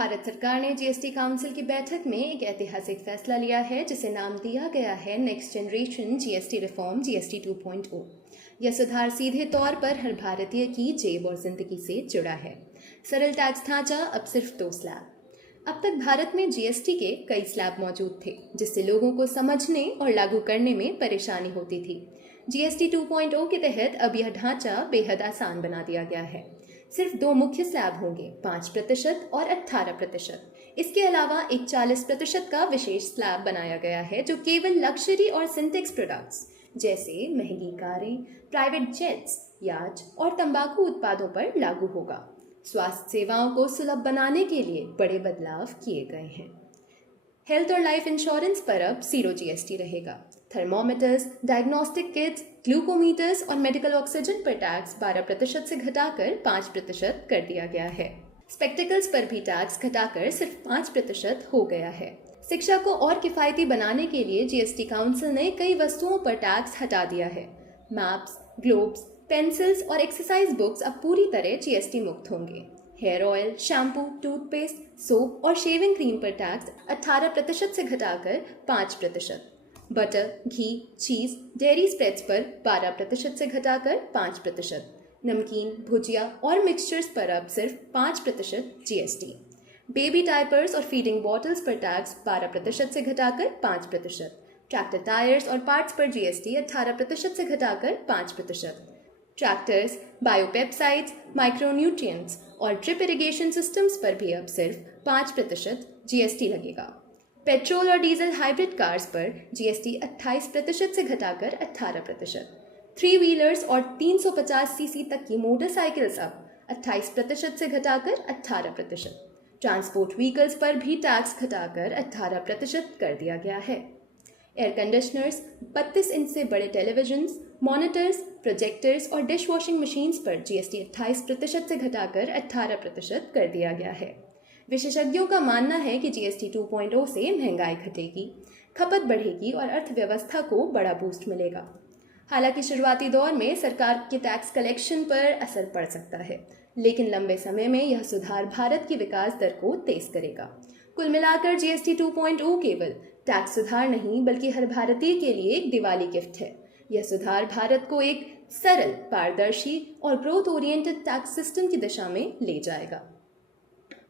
भारत सरकार ने GST council की बैठक में एक ऐतिहासिक फैसला लिया है जिसे नाम दिया गया है next generation GST reform GST 2.0। यह सुधार सीधे तौर पर हर भारतीय की जेब और जिंदगी से जुड़ा है। सरल टैक्स ढांचा, अब सिर्फ 2 स्लैब। अब तक भारत में जीएसटी के कई स्लैब मौजूद थे जिससे लोगों को समझने और लागू करने में परेशानी होती थी। जीएसटी 2.0 के तहत अब यह ढांचा बेहद आसान बना दिया गया है। सिर्फ 2 मुख्य स्लैब होंगे, 5% और 18%। इसके अलावा एक 40% का विशेष स्लैब बनाया गया है जो केवल लग्जरी और सिंथेटिक प्रोडक्ट्स जैसे महंगी कारें, प्राइवेट जेट्स, याच और तंबाकू उत्पादों पर लागू होगा। स्वास्थ्य सेवाओं को सुलभ बनाने के लिए बड़े बदलाव किए गए हैं। हेल्थ और लाइफ इंश्योरेंस पर अब 0 जीएसटी रहेगा। थर्मोमीटर्स, डायग्नोस्टिक किट्स, ग्लूकोमीटर्स और मेडिकल ऑक्सीजन पर टैक्स 12% से घटाकर 5% कर दिया गया है। स्पेक्टिकल्स पर भी टैक्स घटाकर सिर्फ 5% हो गया है। शिक्षा को और किफायती बनाने के लिए जीएसटी काउंसिल ने कई वस्तुओं पर टैक्स हटा दिया है। मैप्स, ग्लोब्स, पेंसिल्स और एक्सरसाइज बुक्स अब पूरी तरह जीएसटी मुक्त होंगे। Hair oil, shampoo, toothpaste, soap और शेविंग क्रीम पर टैक्स 18% से घटाकर 5%। बटर, घी, चीज, डेयरी स्प्रेड्स पर 12% से घटाकर 5%। नमकीन, भुजिया और मिक्सचर्स पर अब सिर्फ 5% जीएसटी। बेबी डायपर्स और फीडिंग बॉटल्स पर टैक्स 12% से घटाकर 5%। ट्रैक्टर टायर्स और पार्ट्स पर जीएसटी 18% से घटाकर 5%। ट्रैक्टर्स, बायोपेप्साइड्स, माइक्रोन्यूट्रिएंट्स और ड्रिप इरिगेशन सिस्टम्स पर भी अब सिर्फ 5% जीएसटी लगेगा। पेट्रोल और डीजल हाइब्रिड कार्स पर जीएसटी 28% से घटाकर 18%। 3 व्हीलर्स और 350 सीसी तक की मोटरसाइकिल्स अब 28% से घटाकर 18%। ट्रांसपोर्ट व्हीकल्स पर भी टैक्स घटाकर 18% कर दिया गया है। एयर कंडीशनर्स, 32 इंच से बड़े टेलीविजन्स, मॉनिटर्स, प्रोजेक्टर्स और डिश वॉशिंग मशीन्स पर जीएसटी 28% से घटाकर 18% कर दिया गया है। विशेषज्ञों का मानना है कि जीएसटी 2.0 से महंगाई घटेगी, खपत बढ़ेगी और अर्थव्यवस्था को बड़ा बूस्ट मिलेगा। हालांकि शुरुआती दौर में सरकार के टैक्स कलेक्शन पर असर पड़ सकता है, लेकिन लंबे समय में यह सुधार भारत की विकास दर को तेज करेगा। कुल मिलाकर जीएसटी 2.0 केवल टैक्स सुधार नहीं बल्कि हर भारतीय के लिए एक दिवाली गिफ्ट है। यह सुधार भारत को एक सरल, पारदर्शी और ग्रोथ ओरिएंटेड टैक्स सिस्टम की दिशा में ले जाएगा।